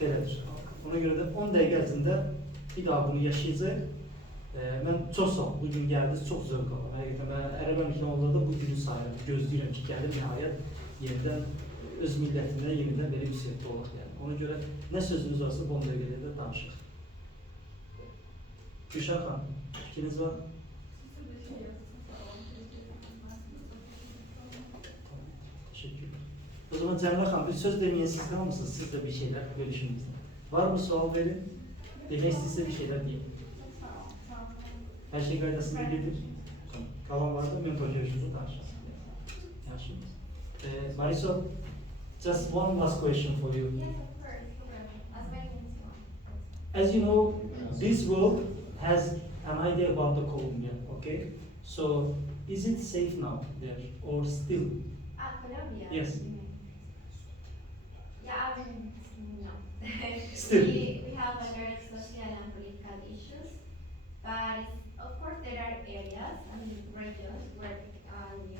belədir. Ona görə də 10 dəqiqə ərzində bir daha bunu yaşayacaq. Mən çox sağ olun, bugün gəldiniz, çox zövq aldım. Həqiqətən mən Ərəb Əmirliklərində bu günü sayıram, gözləyirəm ki, gəlir nəhayət yenidən öz millətində yenidən belə yüksəkdə olaq yəni. Ona görə nə sözünüz varsa bu 10 dəqiqədə də danışıq. Gülşah xanım, fikriniz var? Teşekkürler. O zaman Cəmilə xanım, bir söz demeyen siz kalmışsınız, siz de bir şeyler bölüşünüzde. Var mı sual verin? Demek istəyirsə bir şeyler deyin. Her şey qaydasında gedir. Kalan var da mən projeşinizi danışasın. Yaşayınız. Marisol, just one last question for you. Yes, of course. As many as you want. As you know, this world has an idea about the Colombia, okay? So, is it safe now there or still? Colombia? Yes. Yeah, no. Still. We have a very social and political issues, but of course there are areas and regions where it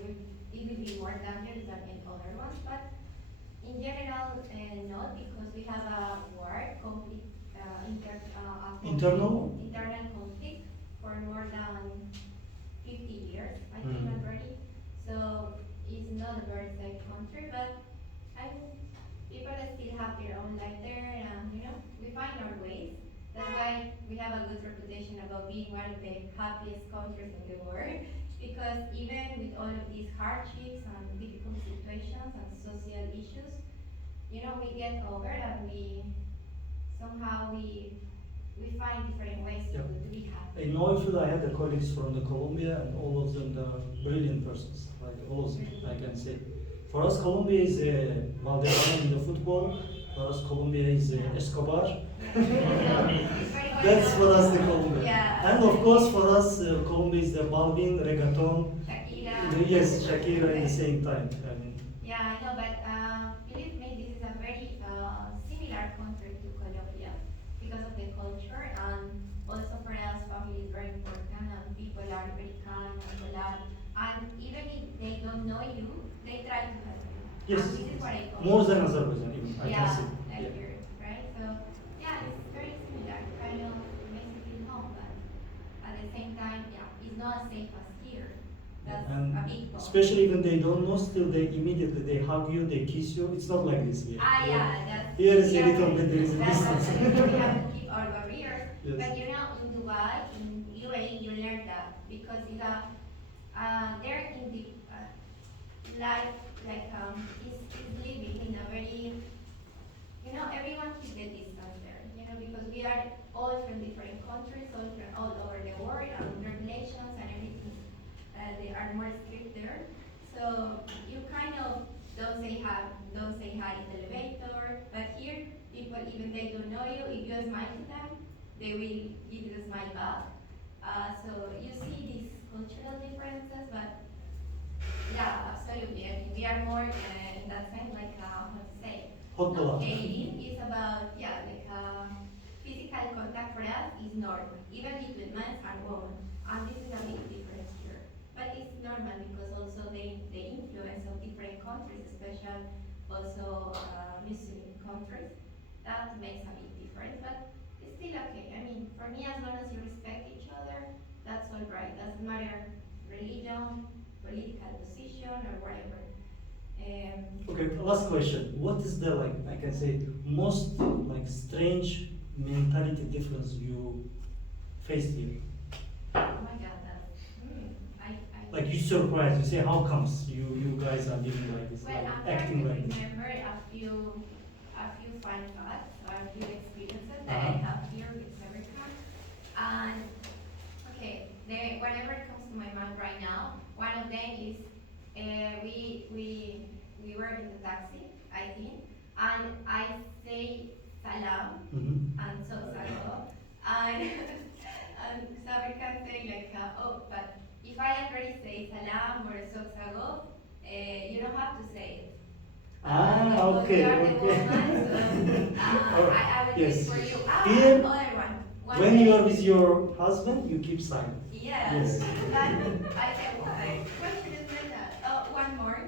will be more dangerous than in other ones, but in general, not, because we have a war, conflict, Internal conflict for more than 50 years, I think Mm. already. So it's not a very safe country, but I mean, people that still have their own life there, and we find our ways. That's why we have a good reputation about being one of the happiest countries in the world, because even with all of these hardships and difficult situations and social issues, we get over and we somehow we find different ways Yeah. to be happy. In Neufield, I had the colleagues from the Colombia, and all of them are brilliant persons. Like all of them, I can say. For us, Colombia is Valderrama in the football. For us, Colombia is Escobar. That's for us the Colombia. Yeah. And of course, for us, Colombia is the Balvin, reggaeton. Shakira. Yes, Shakira at the same time. I mean, Yeah, I know, but believe me, this is a very similar country to Colombia because of the culture, and also for us, family is very important, and people are very kind and polite, and even if they don't know you, they try to help you. Yes. And this is what I call more than Azerbaijan, even I can yeah, say. like Yeah. here, right? So yeah, it's very similar. Kind of makes you feel home, but at the same time, yeah, it's not as safe as here. That's And a big problem. especially when they don't know, still they immediately they hug you, they kiss you. It's not like this here. Yeah, that's Here is a yeah, little bit, there is a that's distance. what we have to keep our barriers. Yes. But in Dubai, in UAE, you learn that because they're in the life is living in a very everyone keeps the distance there. Because we are all from different countries, all over the world, and regulations and everything. They are more strict there. So you kind of don't say hi in the elevator. But here, people, even they don't know you, if you smile to them, they will give you the smile back. So you see these cultural differences, but yeah, absolutely. I mean, we are more in that sense, like how to say, Hot not blood. dating is about physical contact for us is normal, even between men and women, and this is a big difference here. But it's normal because also the influence of different countries, especially also Muslim countries, that makes a big difference. But it's still okay. I mean, for me, as long as you respect each other, that's all right. Doesn't matter religion, political position, or whatever. Okay, last question. What is the I can say most strange mentality difference you faced here? Oh my God, Like you surprised, you say how comes you guys are living like this, well, like I'm acting trying like to this? remember a few fun facts or a few experiences that I Uh-huh. have here with America. And okay, whatever comes to my mind right now, one of them is we were in the taxi, I think, and I say salam Mhm. and so sago, and and Sabir can say but if I already say salam or so sago, you don't have to say it. Because Okay, you are the okay. woman, so I will Yes. do it for you. Here, Another one. When day- you are with your husband, you keep silent. Yes. Yes. But I said, why? Why should you say that? Oh, one more.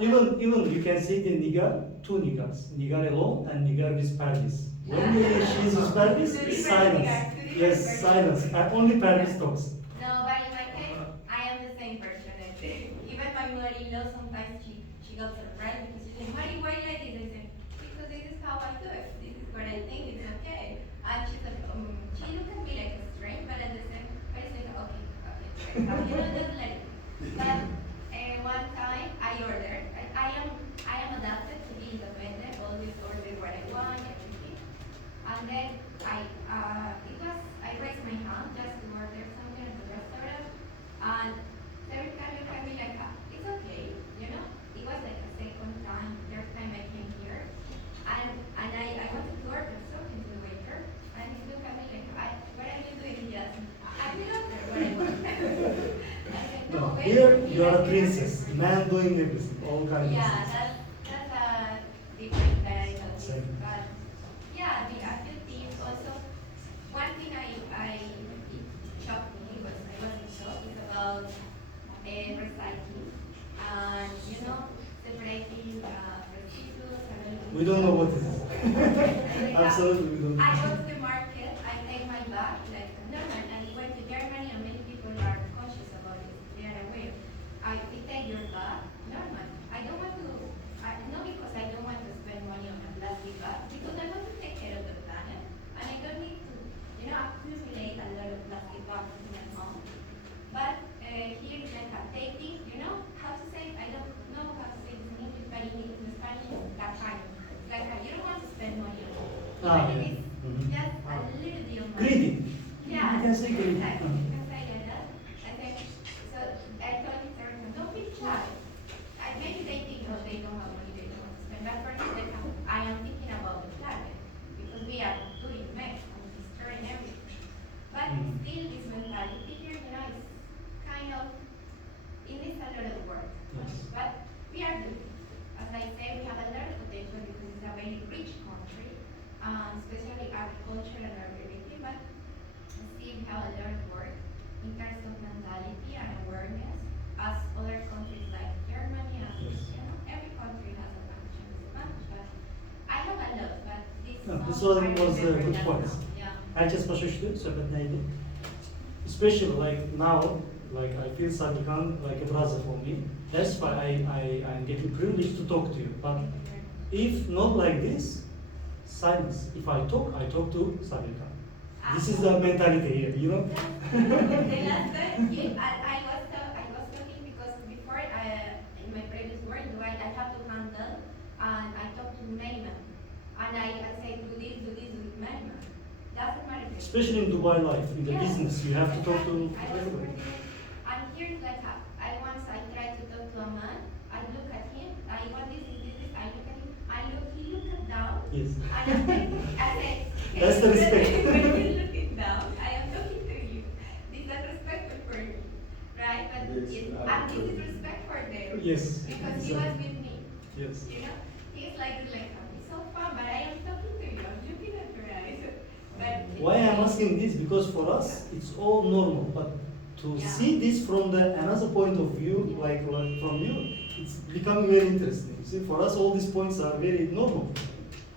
Even you can see the nigar, two nigars, nigar alone and nigar with perdis. When she is with perdis, Two different silence. nigars, two different Yes, versions. silence. Only perdis talks. No, but in my case, I am the same person. I think. Even my mother-in-law sometimes she got surprised because she's like, Mari, why you like this? I said, because this is how I do it. This is what I think is okay. And she's like, she looked at me like strange, but at the same, I said, okay, you know, just let it. But one time I ordered. I am adapted to be independent. Always order what I want, everything. And then I raised my hand just to order something at the restaurant, and every time looked at me like, it's okay, you know. It was like a second time, third time I came here, and I wanted to order something to the waiter, and he looked at me like, what are you doing here? I did order what I want. I said, No, wait, here you are a like, princess, man doing everything, all kinds of yeah, things. that's a different that I noticed. Same. But yeah, a few things also. One thing it shocked me was I wasn't sure is about recycling and you know separating residuals and everything. We don't know what it is. Like, Absolutely, we don't I know. go to the market, I take my bag like normal, and I went to Germany and many people are conscious about it. They are aware. We take your bag normal. I don't want to. Not because I don't want to spend money on a plastic bag, because I want to take care of the planet, and I don't need to, you know, accumulate a lot of plastic bags in my home. But here is like a taking, you know, how to say, I don't know how to say this in English, but in Spanish it's tacaño. It's like you don't want to spend money on it. Ah, Even yeah. if it's Mhm. just a little bit of money. Greedy. Yeah, You can say greedy. exactly. Mhm. You can say like that. I think, so I told this person, don't be shy. Maybe they think, oh, they don't have money, they don't want to spend. But for me, like, I am thinking about the planet because we are doing mess and destroying everything. But Mhm. still, this mentality here, you know, is kind of, it needs a lot of work. Yes. But we are good. As I say, we have a lot of potential because it's a very rich country, especially agriculture and everything. But still, we have a lot of work in terms of mentality and awareness, as other countries like Germany and Yes. you know, every country has a advantage and disadvantage. But I have a lot, but this No, this song, was I a remember good that point. song. Yeah. Herkes başa söhbət neydi? Especially like now, like I feel Sabikan like a brother for me. That's why I'm getting privileged to talk to you. But if not like this, silence. If I talk to Sabikan. This is the mentality here, you know? The last time, I was talking because before in my previous work in Dubai, I have to handle and I talk to Neymar. And I say, do this with Neymar. Doesn't matter. Especially in Dubai life, in the Yeah. business, you have to talk to Exactly. I was everybody. working, and here's like I tried to talk to a man, I look at him, I want this, I look at him, he looked down, Yes. and I said, That's the respect. when you're looking down, I am talking to you. This is respectful for me, right? But Yes, and this is respect for them. Yes. Because he So- was with me, Yes. you know? He's like, it's so fun, but I am talking to you, I'm looking at your eyes. But Why I'm asking this? Because for us, it's all normal. But to Yeah. see this from the another point of view, like from you, it's becoming very interesting. See, for us, all these points are very normal.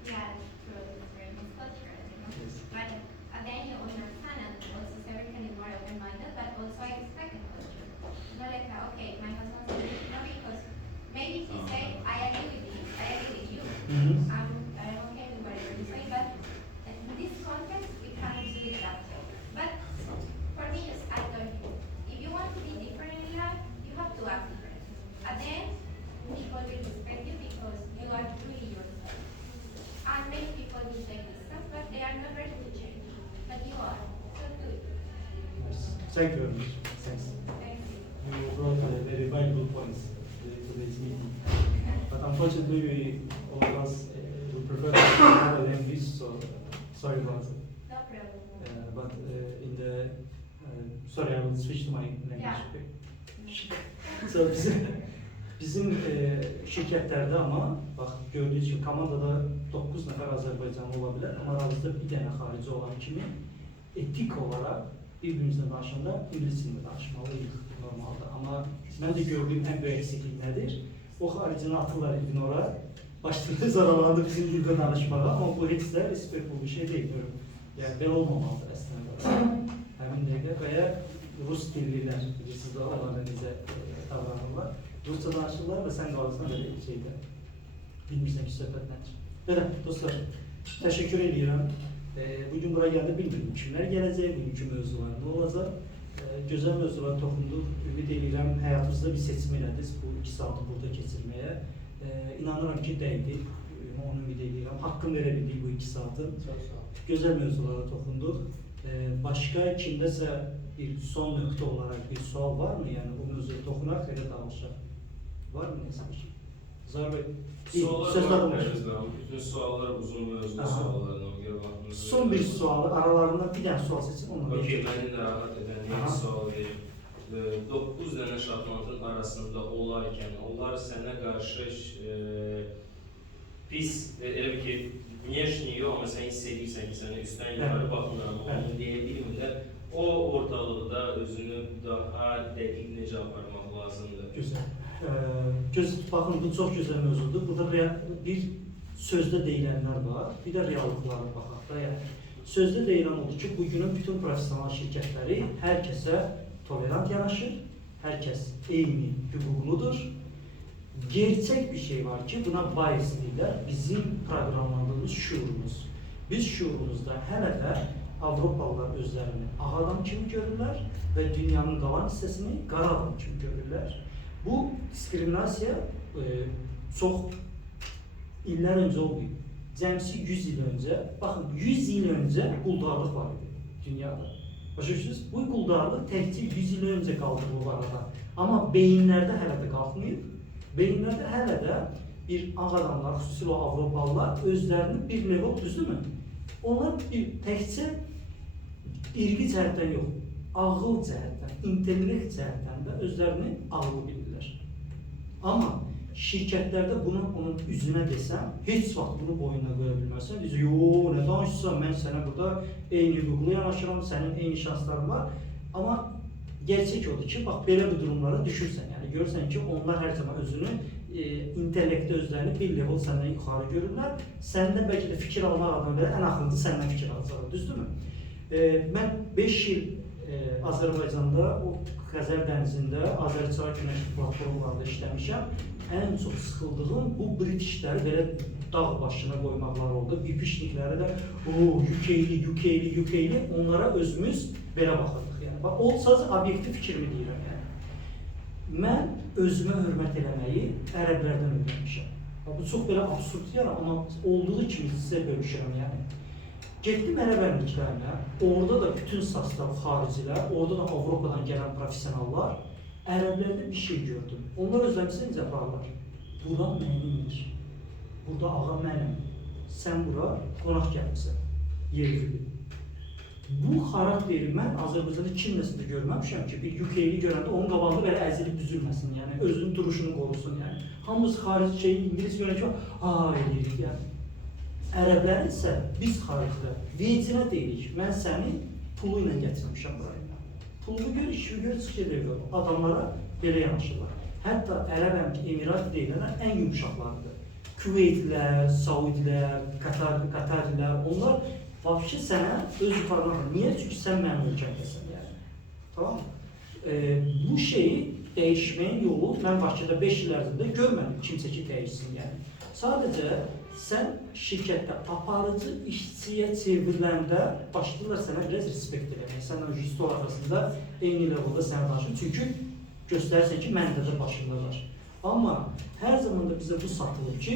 yeah, it's true, it's very miscultural, you know? Yes. But again, you understand, and also everything is more open-minded, but also I respect the culture. It's not like, okay, my husband said, no, because maybe he say, I agree with you, I agree with you. Mhm. I'm okay with whatever you say, but in this context, we can't do it that way. But for me, I told you, if you want to be different in life, you have to act different. And then people will respect you because you are truly yourself. And many people will take this stuff, but they are not ready to change. But you are, so do it. Nice. Thank you very much. Thanks. Thank you. You brought very valuable points to today's meeting. But unfortunately, all of us we prefer to have a language, so sorry about it. No problem. But in the sorry, I will switch to my language. Yeah. Okay? So bizim şirketlerde ama bak gördüğünüz gibi komandada 9 nefer Azərbaycanlı ola bilər, amma aramızda bir dənə xarici olan kimi etik olarak birbirimizle danışanda ingilis dilində danışmalıyıq normalde. Ama ben de gördüğüm en büyük eksiklik nedir? o haricini atırlar ignora. Başladınız aralarında bizim dildə danışmağa, ama bu heç də respektful bir şey değil diyorum. Yani ben olmamalıdır aslında. Həmin dəqiqə və ya Rus dillilər, bilirsiniz də, onlar necə davranırlar. Rusça danışırlar və sən qalırsan belə şeydə. Bilmirsən ki, söhbət nədir. Belə, dostlar, təşəkkür edirəm. Bugün buraya gəldi, bilmirdim kimlər gələcək, bugünkü mövzular nə olacaq. Gözəl mövzulara toxunduq. Ümid edirəm, həyatınızda bir seçim elədiniz bu 2 saatı burada keçirməyə. İnanıram ki, dəydi. Onu ümid edirəm. Haqqını verə bildik bu 2 saatı. Gözəl mövzulara toxunduq. Başqa kimdəsə bir son nöqtə olaraq bir sual var mı? Yəni o mövzuya toxunaq, elə danışaq. Var mı nəsə bir şey? Zahir bəy, Suallar var Pərvizdən. Bütün suallar uzun mövzu suallarına görə vaxtımız. Son bir sualı, aralarından bir dənə sual seçin, onunla Okey, məni narahat edən yeni sual verir. 9 dənə şahmatın arasında olarkən, onlar sənə qarşı pis, elə bir ki, внешне yox, amma sən hiss edirsən ki, sənə üstdən yuxarı baxmıram, onu deyə bilmirlər. O ortalıqda özünü daha dəqiq necə aparmaq lazımdır? Güzel. Baxın, bu çox gözəl mövzudur. Burada bir sözdə deyilənlər var, bir də reallıqlara baxaq da. Yəni, sözdə deyilən odur ki, bugünün bütün profesional şirkətləri hər kəsə tolerant yanaşır, hər kəs eyni hüquqludur. Gerçək bir şey var ki, buna bias deyirlər, bizim proqramlandığımız şuurumuz. Biz şuurumuzda hələ də Avropalılar özlərini ağ adam kimi görürlər və dünyanın qalan hissəsini qara adam kimi görürlər. Bu diskriminasiya çox illər öncə olmayıb. Cəmsi 100 il öncə, baxın 100 il öncə quldarlıq var idi dünyada. Başa düşürsünüz? Bu quldarlıq təkcə 100 il öncə qaldırılıb bu arada. Amma beyinlərdə hələ də qalxmayıb. Beyinlərdə hələ də bir ağ adamlar, xüsusilə Avropalılar özlərini bir level, düzdürmü? Onlar bir təkcə irqi cəhətdən yox, ağıl cəhətdən, intellekt cəhətdən də özlərini ağıl bilirlər. Amma şirkətlərdə bunu onun üzünə desəm, heç vaxt bunu boynuna qoya bilməzsən. Deyəcək, yox, nə danışırsan, mən sənə burada eyni hüquqlu yanaşıram, sənin eyni şansların var. Amma gerçək odur ki, bax, belə bir durumlara düşürsən. Yəni, görürsən ki, onlar hər zaman özünü, intellektdə özlərini bir level səndən yuxarı görürlər. Səndən bəlkə də fikir almaq adına belə ən axırıncı səndən fikir alacaq, düzdürmü? Mən 5 il Azərbaycanda, o Xəzər dənizində, Azərçay günəşli platformlarında işləmişəm. Ən çox sıxıldığım bu Britishləri belə dağ başına qoymaqlar oldu. İpişlikləri də UK-li, onlara özümüz belə baxırdıq. Yəni, o sadəcə obyektiv fikrimi deyirəm. Yəni. Mən özümə hörmət eləməyi ərəblərdən öyrənmişəm. Bu çox belə absurd deyərəm, amma olduğu kimi sizə bölüşürəm. Yəni. Getdim ərəb əmirliklərinə, orada da bütün sastav xaricilər, orada da Avropadan gələn profesionallar, ərəblərdə bir şey gördüm. Onlar özləmişsə necə aparırlar? Bura mənimdir. Burada ağa mənim. Sən bura qonaq gəlmişsən. Yerli. Bu xarakteri mən Azərbaycanda kimləsində görməmişəm ki, bir UK-li görəndə onun qabağında belə əzilib düzülməsin, yəni özünün duruşunu qorusun, yəni. Hamımız xarici şeyi, İngiliz görən ki, eləyirik, yəni. Ərəblərin isə biz xaricdə vecinə deyirik, mən səni pulu ilə gətirmişəm buraya. Pulu gör, işi gör, çıxır veriyor. Adamlara belə yanaşırlar. Hətta Ərəb Emirat deyilənlər ən yumuşaqlardır. Küveytlilər, Saudilər, Qatarlilər, onlar vəbşi sənə öz yukarlanır. Niyə? Çünki sən mənim ölkəmdəsən, yəni. Tamam mı? Bu şeyi dəyişməyin yolu mən Bakıda 5 il ərzində görmədim kimsə ki dəyişsin, yəni. Sadəcə sən şirkətdə aparıcı işçiyə çevriləndə başlayırlar sənə biraz respekt eləmək. Səndən jüstü arasında eyni levelda sənə danışır. Çünki göstərirsən ki, məndə də başındalar. Amma hər zaman da bizə bu satılır ki,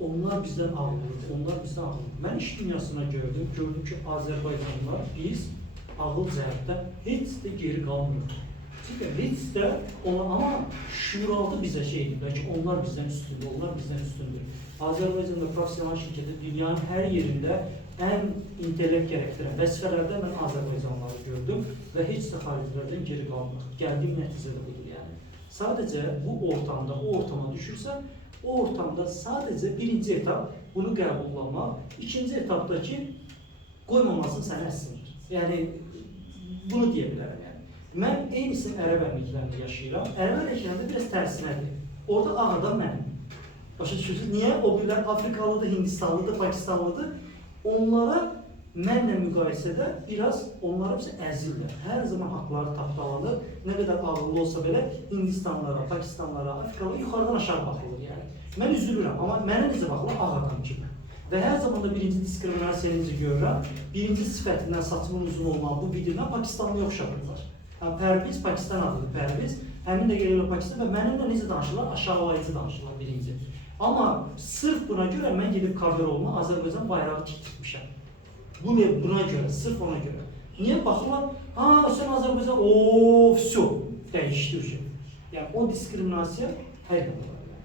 onlar bizdən ağıllıdır, onlar bizdən ağıllıdır. Mən iş dünyasına gördüm ki, Azərbaycanlılar biz ağıl cəhətdən heç də geri qalmıyoruz. Çünki heç də ona, amma şuuraltı bizə şey edirlər ki, onlar bizdən üstündür, onlar bizdən üstündür. Azərbaycanda profesional şirkəti dünyanın hər yerində ən intellekt gərəkdirən vəzifələrdə mən Azərbaycanlıları gördüm və heç də xaricilərdən geri qalmır. Gəldiyim nəticə də budur, yəni. Sadəcə bu ortamda, o ortama düşürsə, o ortamda sadəcə birinci etap bunu qəbullanmaq, ikinci etapdakı qoymamasını sənə əssinir. Yəni, bunu deyə bilərəm, yəni. Mən eynisini Ərəb əmirliklərində yaşayıram. Ərəb əmirliklərində biraz tərsinədir. Orada ağ adam mənim. Başa düşürsünüz? Niye? O birlər Afrikalıdır, Hindistanlıdır, Pakistanlıdır. Onlara mənlə müqayisədə biraz onları bizə əzirlər. Hər zaman haqları tapdalanır. Nə qədər ağırlı olsa belə Hindistanlara, Pakistanlara, Afrikalara yuxarıdan aşağı baxılır yəni. Mən üzülürəm, amma mənə necə baxılır? Ağ adam kimi. Və hər zaman da birinci diskriminasiya necə görürəm? Birinci sifətindən saçımın uzun olmağı bu videodan Pakistanlıya oxşadırlar. Yəni, Pərviz, Pakistan adıdır Pərviz. Həmin də gəlirlər Pakistan və mənimlə necə danışırlar? Aşağılayıcı danışırlar birinci. Amma sırf buna görə mən gedib cover olma Azərbaycan bayrağı tikmişəm. Buna görə, sırf ona görə. Niyə baxırlar? Ha, sən Azərbaycan, ooo, vsyo, dəyişdi o şey. Yəni, o diskriminasiya hər yerdə var.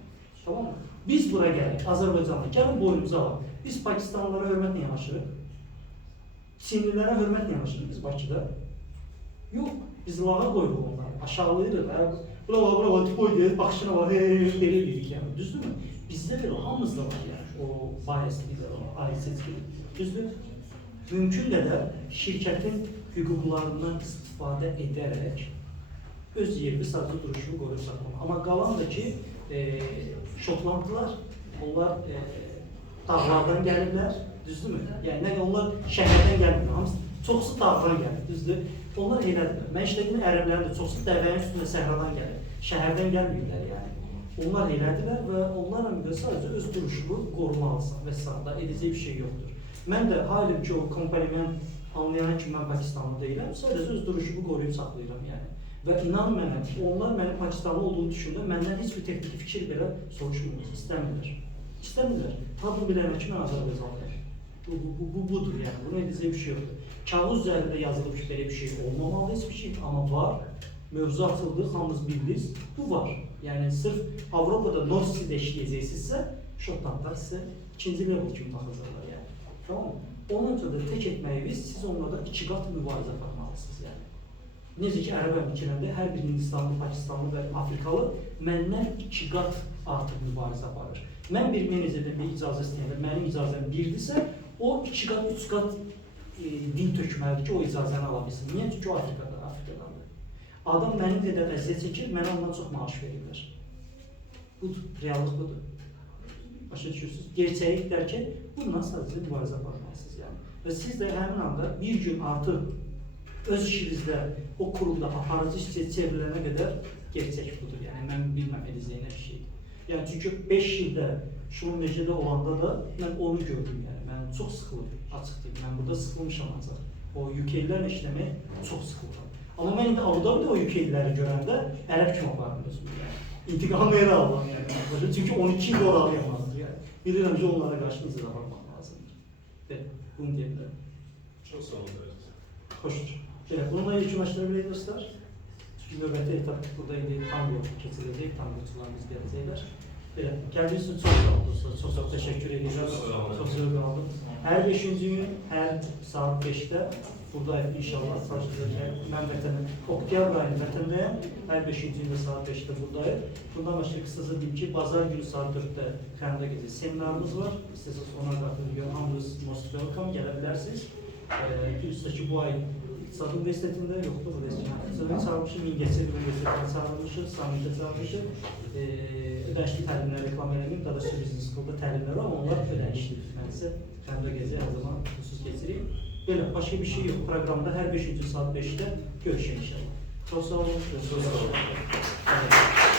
Tamam mı? Biz bura gəlik, Azərbaycanla, gəlin boynumuza alaq. Biz Pakistanlılara hörmətlə yanaşırıq. Çinlilərə hörmətlə yanaşırıq biz Bakıda. Yox, biz lağa qoyuruq onları, aşağılayırıq. Bura, tipoy deyil, baxışına var, belə deyirik yəni, düzdür mü? Bizdə belə, hamımızda var yəni, o biaslidir, o aid seçkidir, düzdür? Mümkün qədər şirkətin hüquqlarından istifadə edərək öz yerli sadəcə duruşunu qoruyub saxlamaq. Amma qalan da ki, Şotlandlılar, onlar dağlardan gəlirlər, düzdürmü? Yəni, onlar şəhərdən gəlmir, hamısı çoxsu dağdan gəlir, düzdür? Onlar elədirlər. Mən işlədiyim ərəblərin də çoxsu dəvəyin üstündə səhradan gəlir, şəhərdən gəlmirlər yəni. Onlar elədirlər və onlarla müqayisə sadəcə öz duruşunu qorumalısan və s. edəcək bir şey yoxdur. Mən də halim ki, o kompaniyamı anlayan ki, mən Pakistanlı deyiləm, sadəcə öz duruşumu qoruyub saxlayıram yəni. Və inan mənə, onlar mənim Pakistanlı olduğunu düşündə məndən heç bir texniki fikir belə soruşmur, istəmirlər. İstəmirlər. Tabi bilənə ki, mən Azərbaycanlıyam. Budur yəni, buna edəcək bir şey yoxdur. Kağız üzərində yazılıb ki, belə bir şey olmamalı, heç bir şey, amma var. Mövzu açıldı, hamımız bildik, bu var. Yəni, sırf Avropada North Sea-də işləyəcəksinizsə, Şotlandlar sizə ikinci level kimi baxacaqlar yəni. Tamam mı? Onun üçün də tək etməyiniz, siz onlardan 2 qat mübarizə aparmalısınız yəni. Necə ki, ərəb əməklərində hər bir Hindistanlı, Pakistanlı və Afrikalı məndən 2 qat artıq mübarizə aparır. Mən bir menecerdən bir icazə istəyəndə, mənim icazəm 1-dirsə, o 2 qat, 3 qat din tökməlidir ki, o icazəni ala bilsin. Niyə? Çünki o Afrikadandır. Adam mənim qədər əziyyət çəkir, mənə ondan çox maaş verirlər. Budur, reallıq budur. Başa düşürsünüz? Gerçəyi dərkən, bundan sadəcə mübarizə aparmalısınız yəni. Və siz də həmin anda bir gün artıq öz işinizdə, o kurumda aparıcı işçiyə çevrilənə qədər gerçək budur. Yəni, mən bilməm edəcəyinə bir şeydir. Yəni, çünki 5 ildə şunun necədə olanda da mən onu gördüm yəni. Mən çox sıxıldım, açıq deyim. Mən burada sıxılmışam ancaq. O UK-lərlə işləmək çox sıxıldım. Amma mən indi Abu-Dhabi'də o UK-ləri görəndə ərəb kimi aparım özümü yəni. İntiqam elə aldım yəni. Çünki 12 il oralıyam azdır yəni. Bilirəm ki, onlara qarşı necə davranmaq lazımdır. Belə, bunu deyə bilərəm. Çox sağ olun. Xoşdur. Belə, bununla yekunlaşdıra bilək dostlar. Çünki növbəti etap burada indi tango keçiriləcək, tangoçularımız gələcəklər. Belə, gəldiyiniz üçün çox sağ olun dostlar. Çox təşəkkür edirəm. Çox zövq aldım. Hər 5-ci gün, hər saat 5-də buradayım inşallah. Mən vətənim, oktyabr ayının vətəndəyəm. Hər 5-ci gündə saat 5-də buradayım. Bundan başqa qısaca deyim ki, bazar günü saat 4-də Xəmdə gecə seminarımız var. İstəsəniz ona qatılıyor. Hamınız most welcome, gələ bilərsiniz. Üstəki bu ay İqtisad Universitetində yoxdur, bu restoran çağırmışıq, Mingəçevir Universitetini çağırmışıq, Samitə çağırmışıq. Ödənişli təlimlər reklam eləməyim, daha da Business School'da təlimlər var, onlar ödənişlidir. Mən isə Xəmdə gecə hər zaman xüsus keçirik. Belə, başqa bir şey yox. Proqramda hər 5-ci saat 5-də görüşək inşallah. Çox sağ olun. Çox sağ olun.